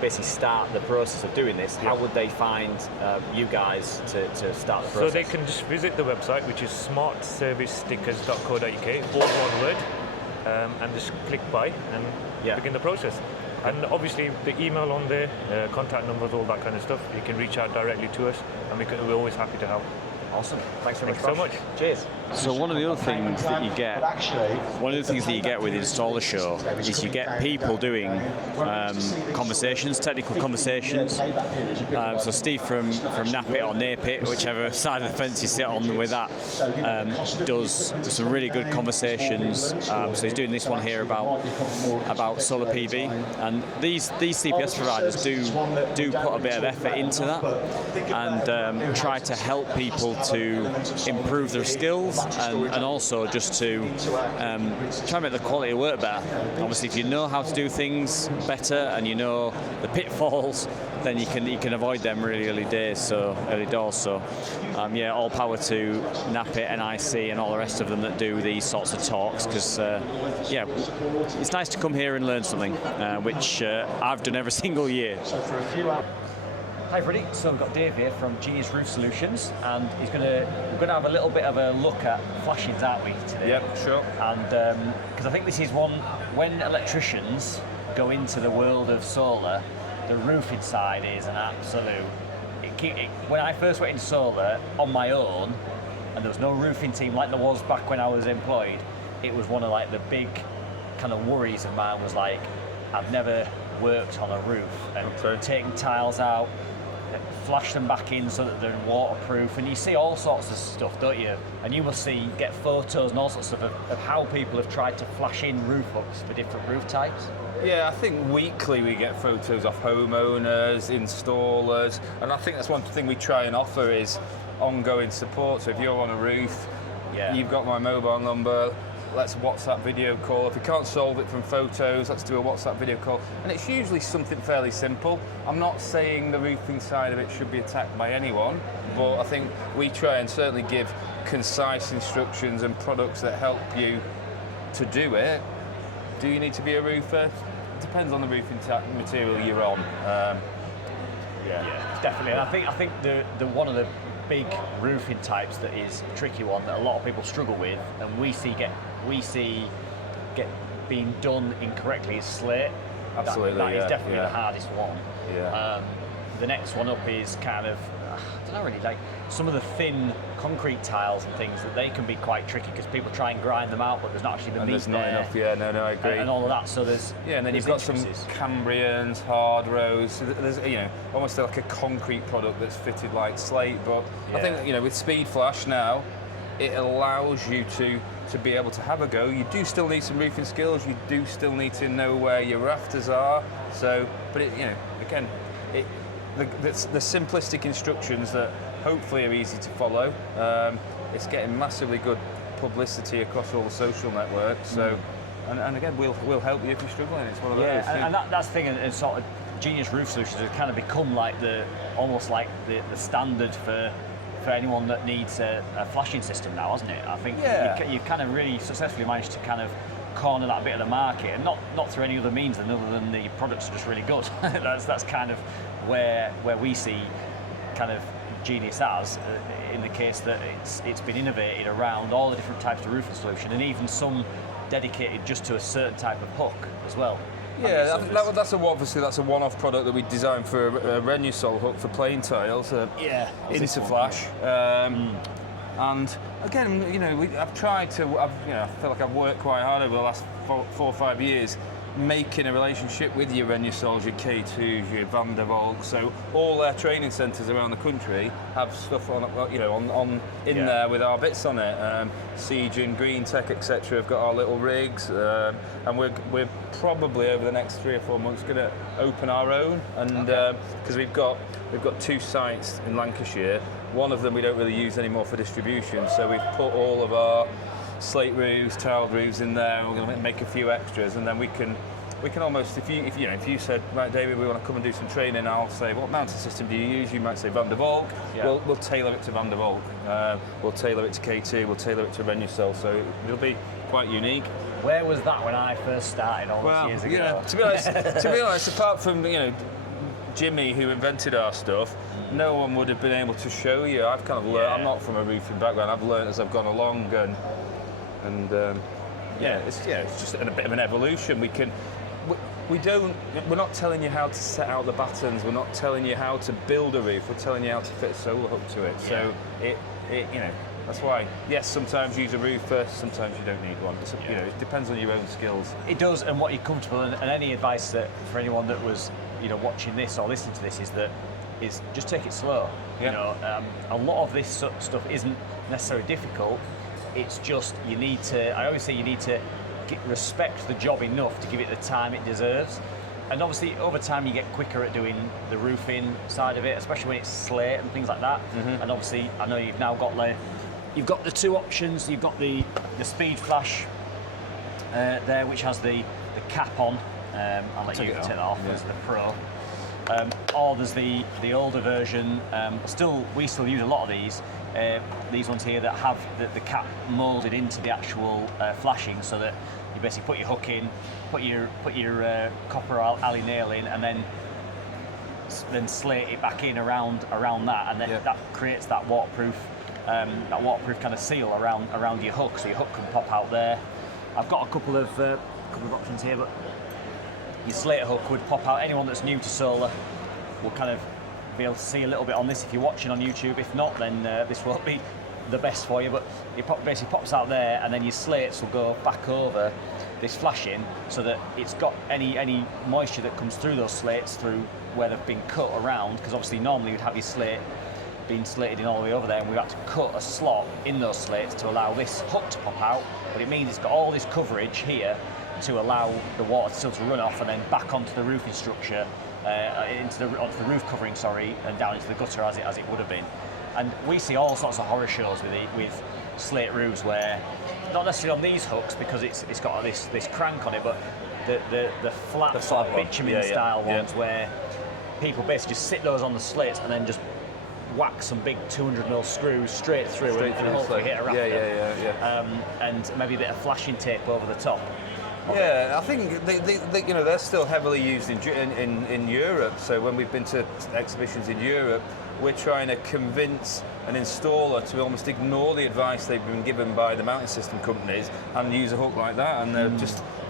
basically start the process of doing this, how would they find you guys to start the process? So they can just visit the website, which is smartservicestickers.co.uk, all one word, and just click buy and begin the process. And obviously the email on there, contact numbers, all that kind of stuff, you can reach out directly to us, and we're always happy to help. Awesome. Thanks very much. So much. Cheers. So one of the other things that you get, with Installershow is you get people doing conversations, technical conversations. So Steve from Nap It or Nape It, whichever side of the fence you sit on with that, does some really good conversations. So he's doing this one here about solar PV, and these CPS providers do put a bit of effort into that and try to help people to improve their skills and also just to try and make the quality of work better. Obviously, if you know how to do things better and you know the pitfalls, then you can avoid them really early doors. So all power to Nap It, NIC, and all the rest of them that do these sorts of talks, because it's nice to come here and learn something, which I've done every single year. Hi everybody, so we've got Dave here from Genius Roof Solutions, and we're going to have a little bit of a look at flashings, aren't we, today? Yep, sure. And because I think this is one, when electricians go into the world of solar, the roofing side is an absolute... when I first went into solar on my own, and there was no roofing team like there was back when I was employed, it was one of like the big kind of worries of mine was like, I've never worked on a roof, and taking tiles out, flash them back in so that they're waterproof, and you see all sorts of stuff, don't you? And you will get photos and all sorts of how people have tried to flash in roof hooks for different roof types. Yeah, I think weekly we get photos of homeowners, installers, and I think that's one thing we try and offer is ongoing support. So if you're on a roof, you've got my mobile number, let's WhatsApp video call. If we can't solve it from photos, let's do a WhatsApp video call. And it's usually something fairly simple. I'm not saying the roofing side of it should be attacked by anyone, but I think we try and certainly give concise instructions and products that help you to do it. Do you need to be a roofer? It depends on the roofing material you're on. Definitely. And I think the one of the big roofing types that is a tricky one that a lot of people struggle with, and we see get being done incorrectly, is slate. Absolutely, that is definitely the hardest one. Yeah. The next one up is kind of, I don't know really, like some of the thin concrete tiles and things, that they can be quite tricky because people try and grind them out, but there's not actually the meat there's not there. enough. No, I agree. And all of that. So there's and then you've got some Cambrians, hard rows. So there's almost like a concrete product that's fitted like slate. But I think with Speed Flash now, it allows you to be able to have a go. You do still need some roofing skills. You do still need to know where your rafters are. So, but the simplistic instructions that hopefully are easy to follow. It's getting massively good publicity across all the social networks. So, and again, we'll help you if you're struggling. It's one of those. And that's the thing. And sort of Genius Roof Solutions have kind of become like almost like the standard for anyone that needs a flashing system now, hasn't it? I think you've kind of really successfully managed to kind of corner that bit of the market, and not through any other means other than the products are just really good. that's kind of where we see kind of Genius as, in the case that it's been innovated around all the different types of roofing solution, and even some dedicated just to a certain type of hook as well. Yeah, that's a one-off product that we designed for a Renusol hook for plain tiles. Into Flash. And again, I've tried to. I feel like I've worked quite hard over the last 4 or 5 years, making a relationship with your Renusols, your K2s, your Van der Valk. So all their training centres around the country have stuff on, there with our bits on it. Siege and Green Tech, etc. have got our little rigs, and we're probably over the next 3 or 4 months going to open our own, and because we've got 2 sites in Lancashire. One of them we don't really use anymore for distribution, so we've put all of our slate roofs, tiled roofs in there. We're going to make a few extras, and then we can almost, if you said, right, David, we want to come and do some training, I'll say, what mounting system do you use? You might say Van der Valk. Yeah. We'll tailor it to Van der Valk. We'll tailor it to K2. We'll tailor it to Renusol. So it'll be quite unique. Where was that when I first started all those years ago? Yeah, to be honest, apart from Jimmy, who invented our stuff, no one would have been able to show you. I've kind of learned. I'm not from a roofing background. I've learned as I've gone along, and it's just a bit of an evolution. We're not telling you how to set out the battens. We're not telling you how to build a roof. We're telling you how to fit a solar hook to it. So that's why. Yes, sometimes use a roofer. Sometimes you don't need one. It depends on your own skills. It does, and what you're comfortable. And any advice that for anyone that was watching this or listening to this is just take it slow. Yeah. A lot of this stuff isn't necessarily difficult. It's just I always say you need to respect the job enough to give it the time it deserves. And obviously over time you get quicker at doing the roofing side of it, especially when it's slate and things like that. Mm-hmm. And obviously I know you've now got the 2 options. You've got the Speed Flash there, which has the cap on. I'll let you take that off. There's the Pro. Or there's the older version. We still use a lot of these ones here that have the cap moulded into the actual flashing, so that you basically put your hook in, put your copper alley nail in, and then slate it back in around that, and then that creates that waterproof kind of seal around your hook, so your hook can pop out there. I've got a couple of options here, but your slate hook would pop out. Anyone that's new to solar will kind of be able to see a little bit on this if you're watching on YouTube. If not, then this won't be the best for you, but it basically pops out there, and then your slates will go back over this flashing, so that it's got any moisture that comes through those slates through where they've been cut around, because obviously normally you'd have your slate being slated in all the way over there, and we've had to cut a slot in those slates to allow this hook to pop out, but it means it's got all this coverage here to allow the water still to run off and then back onto the roofing structure, onto the roof covering, and down into the gutter as it would have been. And we see all sorts of horror shows with slate roofs where, not necessarily on these hooks because it's got this crank on it, but the flat sort of bitumen style ones where people basically just sit those on the slates and then just whack some big 200mm screws straight through and hopefully hit a rafter. And maybe a bit of flashing tape over the top. Yeah, I think they're still heavily used in Europe. So when we've been to exhibitions in Europe, we're trying to convince an installer to almost ignore the advice they've been given by the mounting system companies and use a hook like that. And they're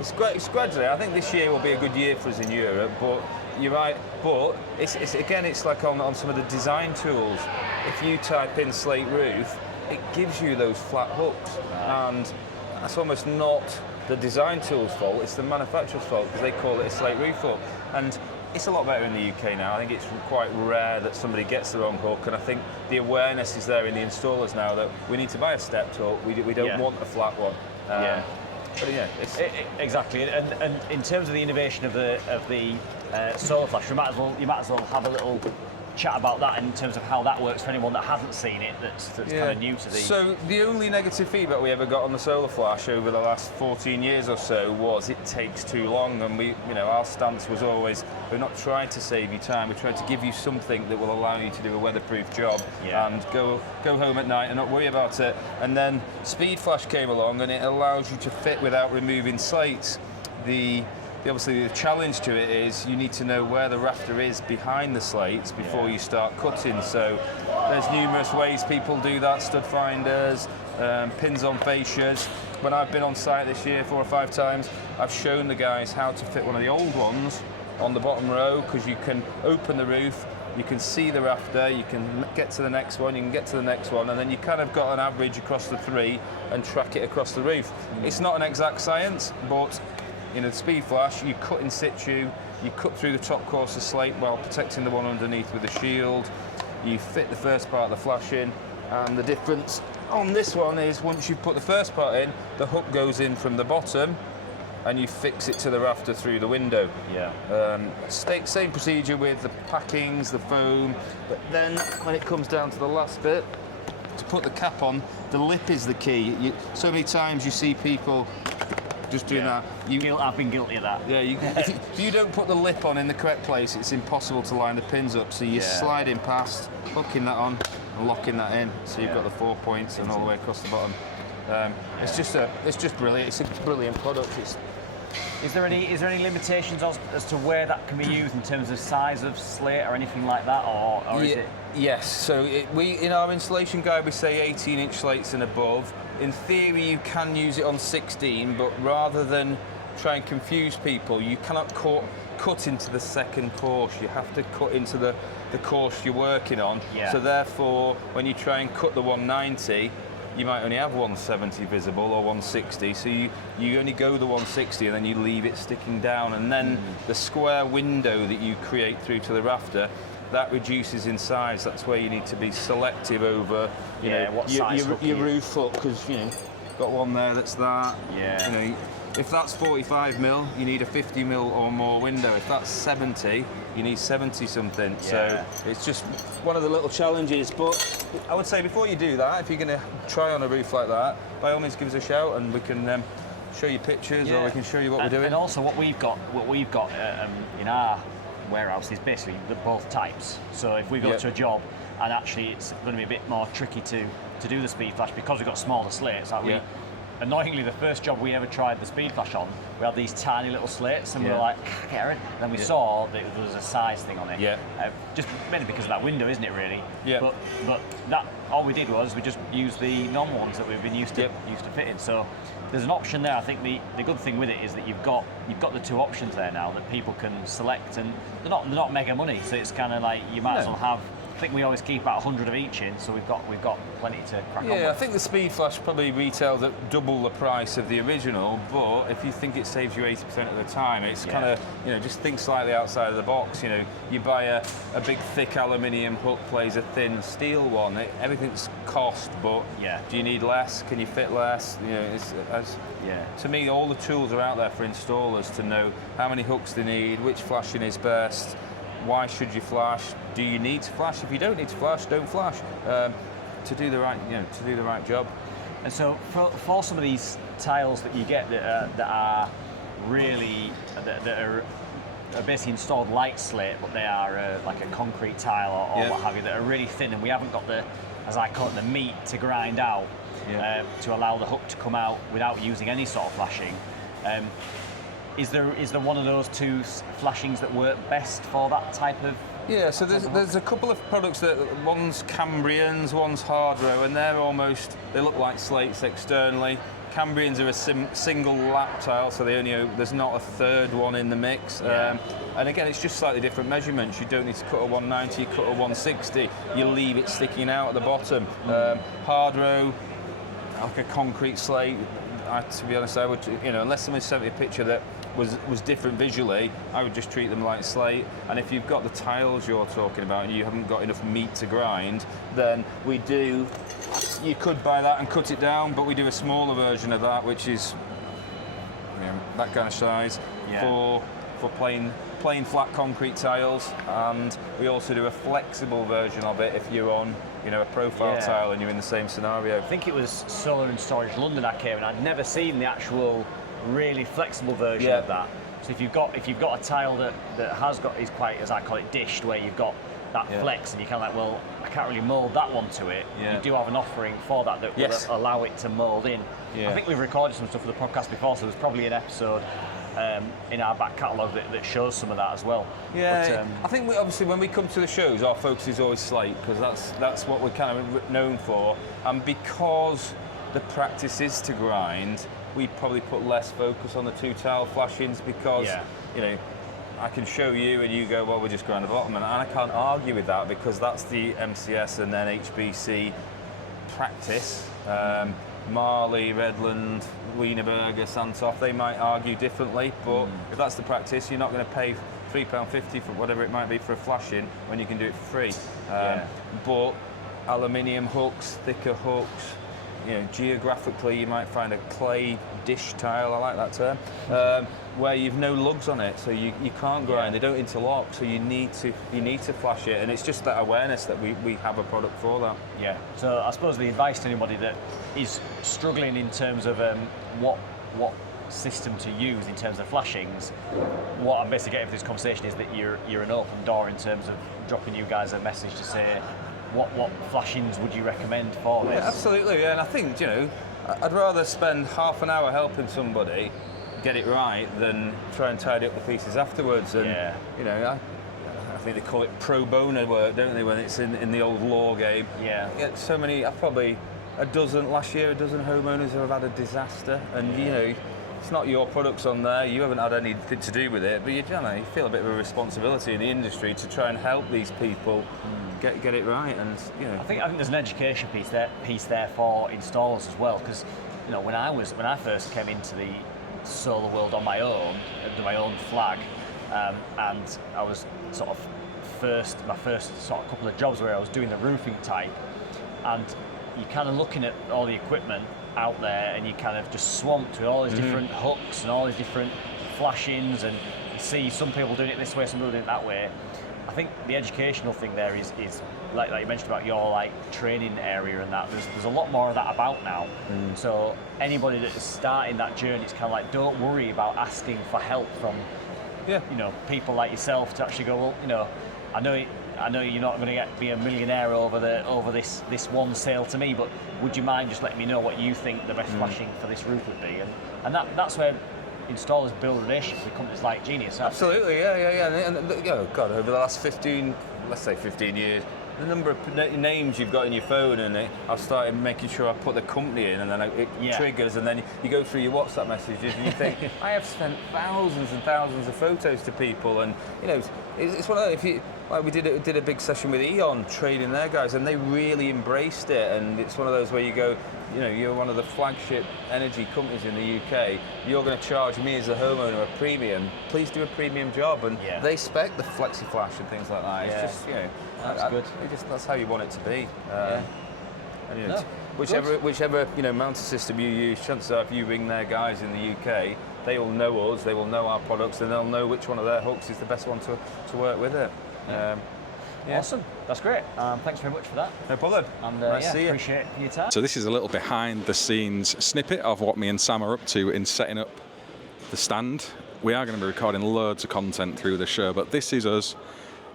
it's gradually. I think this year will be a good year for us in Europe, but you're right. But it's like on some of the design tools. If you type in slate roof, it gives you those flat hooks, and that's almost not the design tool's fault, it's the manufacturer's fault, because they call it a slate roof hook. And it's a lot better in the UK now. I think it's quite rare that somebody gets the wrong hook, and I think the awareness is there in the installers now that we need to buy a stepped hook. We don't want a flat one. But exactly. And in terms of the innovation of the solar flash, you might as well have a little chat about that in terms of how that works for anyone that hasn't seen it, that's kind of new to the... So the only negative feedback we ever got on the solar flash over the last 14 years or so was it takes too long, and our stance was always, we're not trying to save you time, we're trying to give you something that will allow you to do a weatherproof job and go home at night and not worry about it. And then Speed Flash came along, and it allows you to fit without removing slates. Obviously, the challenge to it is you need to know where the rafter is behind the slates before you start cutting. So there's numerous ways people do that, stud finders, pins on fascias. When I've been on site this year 4 or 5 times, I've shown the guys how to fit one of the old ones on the bottom row, because you can open the roof, you can see the rafter, you can get to the next one, you can get to the next one, and then you kind of got an average across the 3 and track it across the roof. It's not an exact science, but You know, the speed flash, you cut in situ, you cut through the top course of slate while protecting the one underneath with a shield. You fit the first part of the flash in, and the difference on this one is once you've put the first part in, the hook goes in from the bottom, and you fix it to the rafter through the window. Yeah. Same procedure with the packings, the foam, but then when it comes down to the last bit, to put the cap on, the lip is the key. So many times you see people just doing that. I've been guilty of that. Yeah, if you don't put the lip on in the correct place, it's impossible to line the pins up. So you're sliding past, hooking that on, and locking that in. So you've got the 4 points and all the way across the bottom. It's just brilliant. It's a brilliant product. Is there any limitations as to where that can be used in terms of size of slate or anything like that, or is it? Yes. So we in our installation guide we say 18-inch slates and above. In theory, you can use it on 16, but rather than try and confuse people, you cannot cut into the second course. You have to cut into the course you're working on. Yeah. So therefore, when you try and cut the 190, you might only have 170 visible or 160, so you only go the 160 and then you leave it sticking down, and then the square window that you create through to the rafter, that reduces in size. That's where you need to be selective over your roof hook, because got one there that's that. Yeah. If that's 45 mil, you need a 50 mil or more window. If that's 70, you need 70 something. Yeah. So it's just one of the little challenges. But I would say before you do that, if you're going to try on a roof like that, by all means give us a shout and we can show you pictures or we can show you what we're doing. And also what we've got in our warehouse is basically both types. So if we go to a job and actually it's going to be a bit more tricky to do the speed flash because we've got smaller slates. Annoyingly, the first job we ever tried the speed flash on, we had these tiny little slates, and we were like, get her in. Then we saw that there was a size thing on it. Just mainly because of that window, isn't it, really? Yeah. But that all we did was we just used the normal ones that we've been used to fitting. So there's an option there. I think the good thing with it is that you've got the two options there now that people can select, and they're not mega money. So it's kind of like you might as well have. I think we always keep about 100 of each in, so we've got plenty to crack on with. Yeah, I think the Speed Flash probably retails at double the price of the original, but if you think it saves you 80% of the time, it's kind of, just think slightly outside of the box. You buy a big thick aluminium hook, plays a thin steel one. Everything's cost, but do you need less? Can you fit less? To me, all the tools are out there for installers to know how many hooks they need, which flashing is best. Why should you flash? Do you need to flash? If you don't need to flash, don't flash. To do the right job. And so for some of these tiles that you get that are basically installed light slate, but they are like a concrete tile or what have you, that are really thin, and we haven't got the, as I call it, the meat to grind out to allow the hook to come out without using any sort of flashing. Is there one of those two flashings that work best for that type of? Yeah, so there's a couple of products that one's Cambrians, one's Hardrow, and they look like slates externally. Cambrians are a single lap tile, so there's not a third one in the mix. And again, it's just slightly different measurements. You don't need to cut a 190, you cut a 160. You leave it sticking out at the bottom. Hardrow, like a concrete slate. To be honest, I would, unless someone sent me a picture that was different visually, I would just treat them like slate. And if you've got the tiles you're talking about and you haven't got enough meat to grind, then you could buy that and cut it down, but we do a smaller version of that, which is that kind of size for plain flat concrete tiles. And we also do a flexible version of it if you're on a profile tile and you're in the same scenario. I think it was Solar and Storage London I came, and I'd never seen the actual really flexible version of that. So if you've got a tile that is quite, as I call it, dished, where you've got that flex, and you're kind of like, well, I can't really mould that one to it. You do have an offering for that will allow it to mould in. I think we've recorded some stuff for the podcast before, so there's probably an episode in our back catalogue that shows some of that as well. Yeah, but, I think obviously when we come to the shows, our focus is always slate, because that's what we're kind of known for, and because the practice is to grind, we'd probably put less focus on the two tile flashings, because I can show you and you go, well, we're just grind the bottom, and I can't argue with that, because that's the MCS and then HBC practice. Marley, Redland, Wienerberger, Santoff, they might argue differently, but if that's the practice, you're not going to pay £3.50 for whatever it might be for a flashing when you can do it for free. But aluminium hooks, thicker hooks, geographically you might find a clay dish tile, I like that term, where you've no lugs on it, so you can't grind, they don't interlock, so you need to flash it, and it's just that awareness that we have a product for that. Yeah, so I suppose the advice to anybody that is struggling in terms of what system to use in terms of flashings, what I'm basically getting for this conversation is that you're an open door in terms of dropping you guys a message to say what flashings would you recommend for this? Yeah, absolutely, and I think, I'd rather spend half an hour helping somebody get it right than try and tidy up the pieces afterwards. And I think they call it pro bono work, don't they, when it's in the old law game. Yeah. Get so many, probably a dozen homeowners who have had a disaster, and it's not your products on there, you haven't had anything to do with it, but you feel a bit of a responsibility in the industry to try and help these people get it right. And I think there's an education piece there for installers as well, because when I first came into the solar world on my own, under my own flag, and I was sort of my first sort of couple of jobs where I was doing the roofing type, and you're kind of looking at all the equipment out there and you kind of just swamped with all these different hooks and all these different flashings, and you see some people doing it this way, some people doing it that way. I think the educational thing there is like you mentioned about your training area and that. There's a lot more of that about now. So anybody that is starting that journey, it's kind of don't worry about asking for help from people like yourself to actually go, well, I know you're not going to be a millionaire over this one sale to me, but would you mind just letting me know what you think the best flashing for this roof would be? And that's where installers build relationships with companies like Genius. Absolutely, yeah. And God, over the last 15 years, the number of names you've got in your phone, and I've started making sure I put the company in, and then it triggers, and then you go through your WhatsApp messages and you think, I have sent thousands and thousands of photos to people, and it's one of those, we did a big session with Eon training their guys, and they really embraced it, and it's one of those where you go, you're one of the flagship energy companies in the UK, you're going to charge me as a homeowner a premium, please do a premium job, and they spec the flexi flash and things like that. It's just, that's good. That's how you want it to be. Whichever mounting system you use, chances are if you ring their guys in the UK, they will know us, they will know our products, and they'll know which one of their hooks is the best one to work with it. Awesome, that's great. Thanks very much for that. No problem. And nice to see you. Appreciate your time. So this is a little behind the scenes snippet of what me and Sam are up to in setting up the stand. We are going to be recording loads of content through the show, but this is us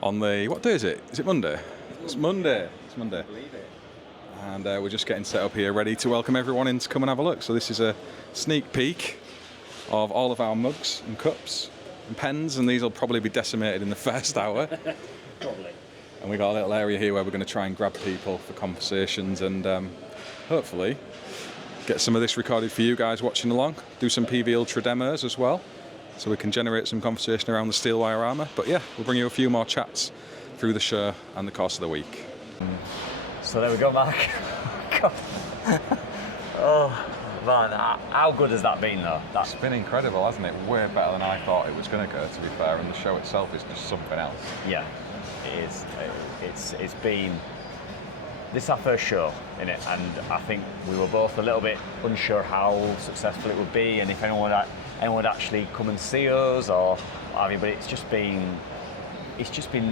on what day is it? Is it Monday? It's Monday. It's Monday. And we're just getting set up here, ready to welcome everyone in to come and have a look. So this is a sneak peek of all of our mugs and cups and pens, and these will probably be decimated in the first hour. Probably. And we've got a little area here where we're going to try and grab people for conversations and hopefully get some of this recorded for you guys watching along. Do some PV Ultra demos as well, so we can generate some conversation around the steel wire armour. But yeah, we'll bring you a few more chats through the show and the course of the week. So there we go, Mark. Oh man, how good has that been though? It's been incredible, hasn't it? Way better than I thought it was going to go, to be fair, and the show itself is just something else. Yeah, it is. It's been. This is our first show, innit? And I think we were both a little bit unsure how successful it would be, and if anyone would actually come and see us or what have you. But it's just been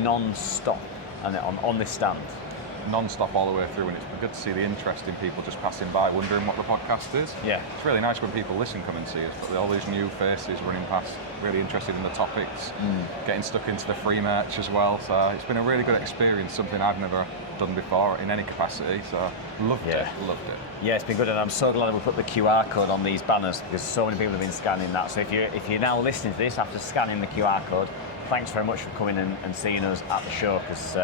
non-stop, and on this stand. Non-stop all the way through, and it's been good to see the interest in people just passing by wondering what the podcast is. Yeah. It's really nice when people listen, come and see us, but all these new faces running past, really interested in the topics, getting stuck into the free merch as well, so it's been a really good experience, something I've never done before in any capacity, so loved it. Yeah, it's been good, and I'm so glad we put the QR code on these banners, because so many people have been scanning that. So if you're now listening to this after scanning the QR code, thanks very much for coming and seeing us at the show, because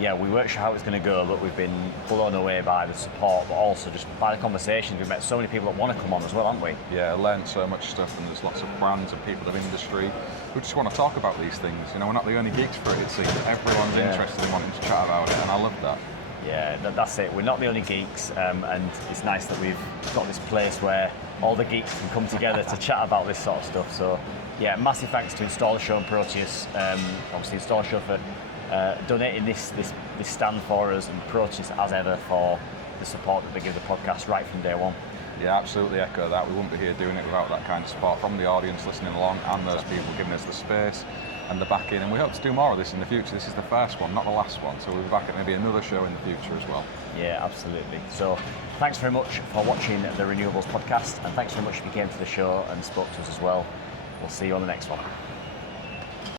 we weren't sure how it was going to go, but we've been blown away by the support, but also just by the conversations. We've met so many people that want to come on as well, haven't we? Yeah, learned so much stuff, and there's lots of brands and people of industry who just want to talk about these things. We're not the only geeks for it seems. Everyone's interested in wanting to chat about it, and I love that. Yeah, that's it. We're not the only geeks, and it's nice that we've got this place where all the geeks can come together to chat about this sort of stuff. So, yeah, massive thanks to Installershow and Proteus. Obviously, Installershow for donating this stand for us, and Proteus as ever for the support that they give the podcast right from day one. Yeah, absolutely echo that. We wouldn't be here doing it without that kind of support from the audience listening along, and those people giving us the space and the backing. And we hope to do more of this in the future. This is the first one, not the last one. So we'll be back at maybe another show in the future as well. Yeah, absolutely. So thanks very much for watching the Renewables podcast, and thanks very much if you came to the show and spoke to us as well. We'll see you on the next one.